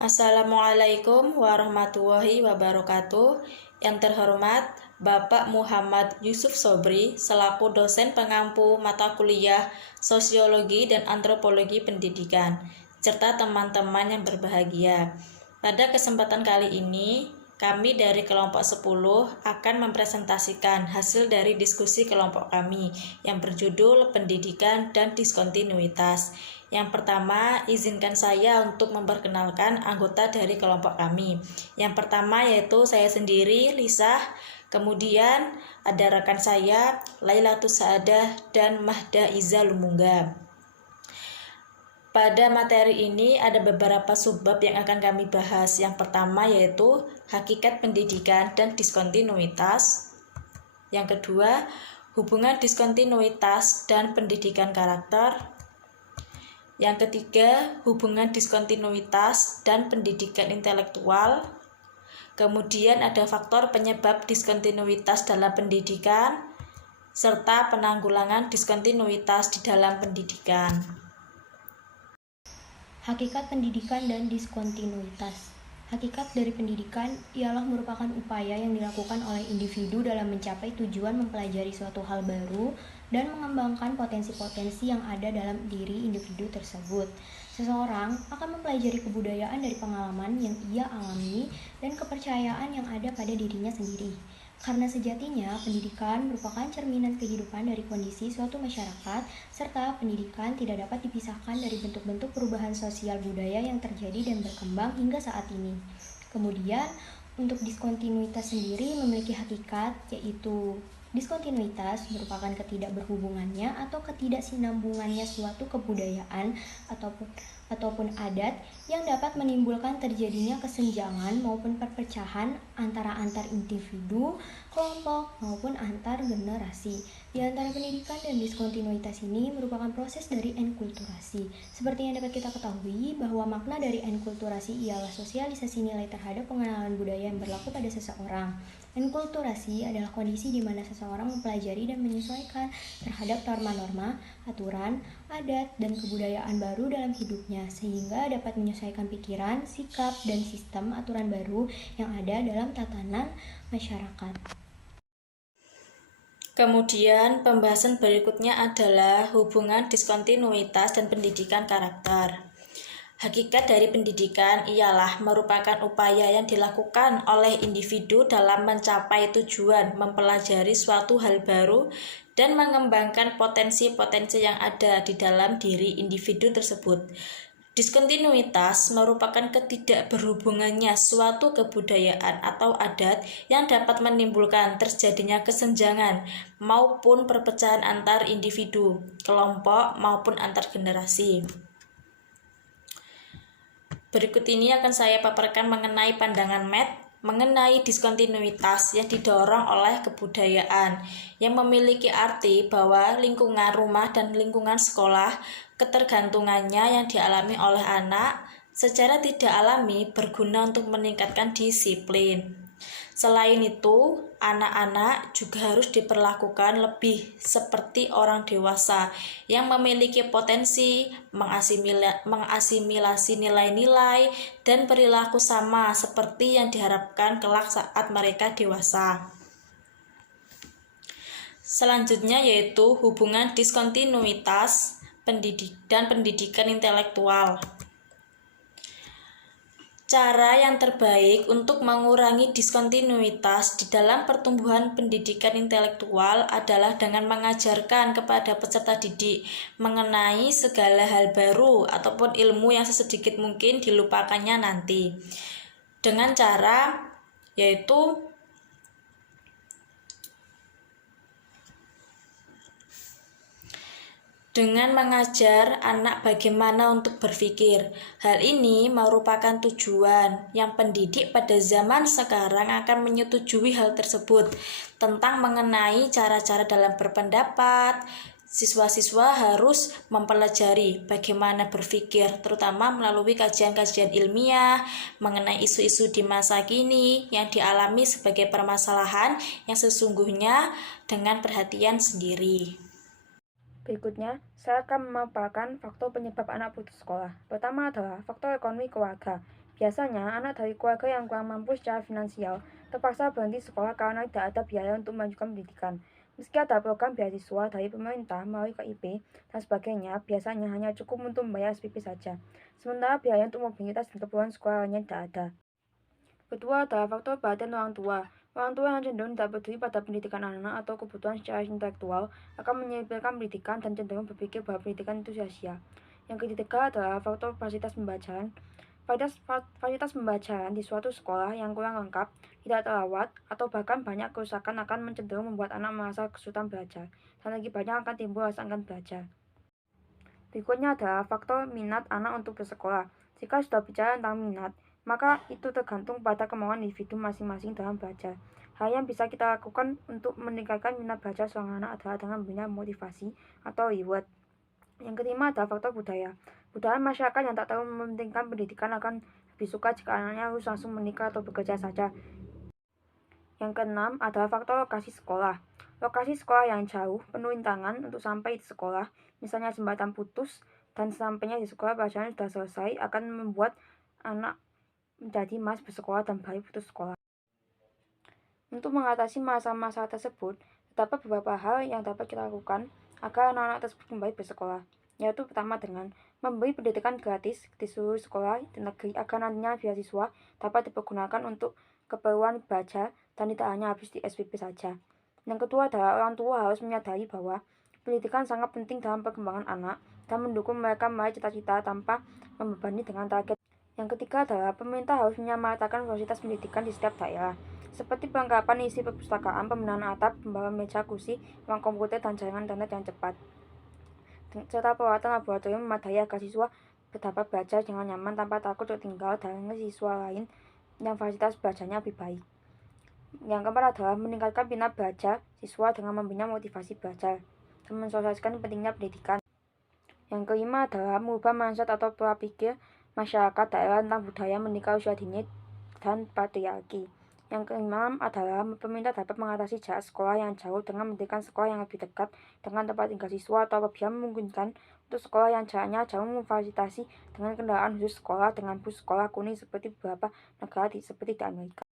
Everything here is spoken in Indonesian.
Assalamualaikum warahmatullahi wabarakatuh. Yang terhormat Bapak Muhammad Yusuf Sobri selaku dosen pengampu mata kuliah Sosiologi dan Antropologi Pendidikan, serta teman-teman yang berbahagia. Pada kesempatan kali ini, kami dari kelompok 10 akan mempresentasikan hasil dari diskusi kelompok kami yang berjudul Pendidikan dan Diskontinuitas. Yang pertama, izinkan saya untuk memperkenalkan anggota dari kelompok kami. Yang pertama yaitu saya sendiri, Lisa. Kemudian ada rekan saya, Lailatus Saadah dan Mahda Iza Lumungga. Pada materi ini ada beberapa subbab yang akan kami bahas. Yang pertama yaitu hakikat pendidikan dan diskontinuitas. Yang kedua, hubungan diskontinuitas dan pendidikan karakter. Yang ketiga, hubungan diskontinuitas dan pendidikan intelektual. Kemudian ada faktor penyebab diskontinuitas dalam pendidikan, serta penanggulangan diskontinuitas di dalam pendidikan. Hakikat pendidikan dan diskontinuitas. Hakikat dari pendidikan ialah merupakan upaya yang dilakukan oleh individu dalam mencapai tujuan mempelajari suatu hal baru dan mengembangkan potensi-potensi yang ada dalam diri individu tersebut. Seseorang akan mempelajari kebudayaan dari pengalaman yang ia alami dan kepercayaan yang ada pada dirinya sendiri. Karena sejatinya, pendidikan merupakan cerminan kehidupan dari kondisi suatu masyarakat, serta pendidikan tidak dapat dipisahkan dari bentuk-bentuk perubahan sosial budaya yang terjadi dan berkembang hingga saat ini. Kemudian, untuk diskontinuitas sendiri memiliki hakikat, yaitu diskontinuitas merupakan ketidakberhubungannya atau ketidaksinambungannya suatu kebudayaan ataupun adat yang dapat menimbulkan terjadinya kesenjangan maupun perpecahan antara antar individu, kelompok, maupun antar generasi. Di antara pendidikan dan diskontinuitas ini merupakan proses dari enkulturasi. Seperti yang dapat kita ketahui bahwa makna dari enkulturasi ialah sosialisasi nilai terhadap pengenalan budaya yang berlaku pada seseorang. Enkulturasi adalah kondisi di mana seseorang mempelajari dan menyesuaikan terhadap norma-norma, aturan, adat, dan kebudayaan baru dalam hidupnya, sehingga dapat menyesuaikan pikiran, sikap, dan sistem aturan baru yang ada dalam tatanan masyarakat. Kemudian pembahasan berikutnya adalah hubungan diskontinuitas dan pendidikan karakter. Hakikat dari pendidikan ialah merupakan upaya yang dilakukan oleh individu dalam mencapai tujuan mempelajari suatu hal baru dan mengembangkan potensi-potensi yang ada di dalam diri individu tersebut. Diskontinuitas merupakan ketidakberhubungannya suatu kebudayaan atau adat yang dapat menimbulkan terjadinya kesenjangan maupun perpecahan antar individu, kelompok, maupun antar generasi. Berikut ini akan saya paparkan mengenai pandangan Matt mengenai diskontinuitas yang didorong oleh kebudayaan yang memiliki arti bahwa lingkungan rumah dan lingkungan sekolah ketergantungannya yang dialami oleh anak secara tidak alami berguna untuk meningkatkan disiplin. Selain itu, anak-anak juga harus diperlakukan lebih seperti orang dewasa yang memiliki potensi mengasimilasi nilai-nilai dan perilaku sama seperti yang diharapkan kelak saat mereka dewasa. Selanjutnya yaitu hubungan diskontinuitas dan pendidikan intelektual. Cara yang terbaik untuk mengurangi diskontinuitas di dalam pertumbuhan pendidikan intelektual adalah dengan mengajarkan kepada peserta didik mengenai segala hal baru ataupun ilmu yang sesedikit mungkin dilupakannya nanti. Dengan cara yaitu dengan mengajar anak bagaimana untuk berpikir. Hal ini merupakan tujuan yang pendidik pada zaman sekarang akan menyetujui hal tersebut tentang mengenai cara-cara dalam berpendapat. Siswa-siswa harus mempelajari bagaimana berpikir, terutama melalui kajian-kajian ilmiah mengenai isu-isu di masa kini yang dialami sebagai permasalahan yang sesungguhnya dengan perhatian sendiri. Berikutnya, saya akan memaparkan faktor penyebab anak putus sekolah. Pertama adalah faktor ekonomi keluarga. Biasanya, anak dari keluarga yang kurang mampu secara finansial terpaksa berhenti sekolah karena tidak ada biaya untuk melanjutkan pendidikan. Meski ada program beasiswa dari pemerintah melalui KIP dan sebagainya, biasanya hanya cukup untuk membayar SPP saja. Sementara biaya untuk mobilitas dan keperluan sekolah lainnya tidak ada. Kedua adalah faktor perhatian orang tua. Orang tua yang cenderung tidak peduli pada pendidikan anak atau kebutuhan secara intelektual akan menyepelekan pendidikan dan cenderung berpikir bahwa pendidikan itu sia-sia. Yang ketiga adalah faktor fasilitas pembelajaran. Fasilitas pembelajaran di suatu sekolah yang kurang lengkap, tidak terawat, atau bahkan banyak kerusakan akan cenderung membuat anak merasa kesulitan belajar, dan lagi banyak akan timbul rasa enggan belajar. Berikutnya adalah faktor minat anak untuk bersekolah. Jika sudah bicara tentang minat, maka itu tergantung pada kemauan individu masing-masing dalam belajar. Hal yang bisa kita lakukan untuk meningkatkan minat belajar seorang anak adalah dengan memberinya motivasi atau reward. Yang kelima adalah faktor budaya. Budaya masyarakat yang tak terlalu mementingkan pendidikan akan lebih suka jika anaknya harus langsung menikah atau bekerja saja. Yang keenam adalah faktor lokasi sekolah. Lokasi sekolah yang jauh, penuh rintangan untuk sampai di sekolah, misalnya jembatan putus, dan sesampainya di sekolah pelajaran sudah selesai, akan membuat anak menjadi malas bersekolah dan balik putus sekolah. Untuk mengatasi masalah-masalah tersebut, terdapat beberapa hal yang dapat kita lakukan agar anak-anak tersebut kembali bersekolah, yaitu pertama dengan memberi pendidikan gratis di seluruh sekolah di negeri agar nantinya beasiswa dapat dipergunakan untuk keperluan belajar dan tidak hanya habis di SPP saja. Yang kedua adalah orang tua harus menyadari bahwa pendidikan sangat penting dalam perkembangan anak dan mendukung mereka meraih cita-cita tanpa membebani dengan target. Yang ketiga adalah pemerintah harus menyamaratakan fasilitas pendidikan di setiap daerah, seperti pelengkapan isi perpustakaan, pembenahan atap, pembawa meja kursi, ruang komputer, dan jaringan internet yang cepat, serta peralatan laboratorium memadai agar siswa dapat belajar dengan nyaman tanpa takut tertinggal dari siswa lain yang fasilitas belajarnya lebih baik. Yang keempat adalah meningkatkan minat belajar siswa dengan memberinya motivasi belajar dan mensosialisasikan pentingnya pendidikan. Yang kelima adalah mengubah mindset atau pola pikir masyarakat daerah tentang budaya menikah usia dini dan patriarki. Yang keenam adalah pemerintah dapat mengatasi jarak sekolah yang jauh dengan mendirikan sekolah yang lebih dekat dengan tempat tinggal siswa atau apabila memungkinkan untuk sekolah yang jaraknya jauh memfasilitasi dengan kendaraan khusus sekolah dengan bus sekolah kuning seperti beberapa negara seperti di Amerika.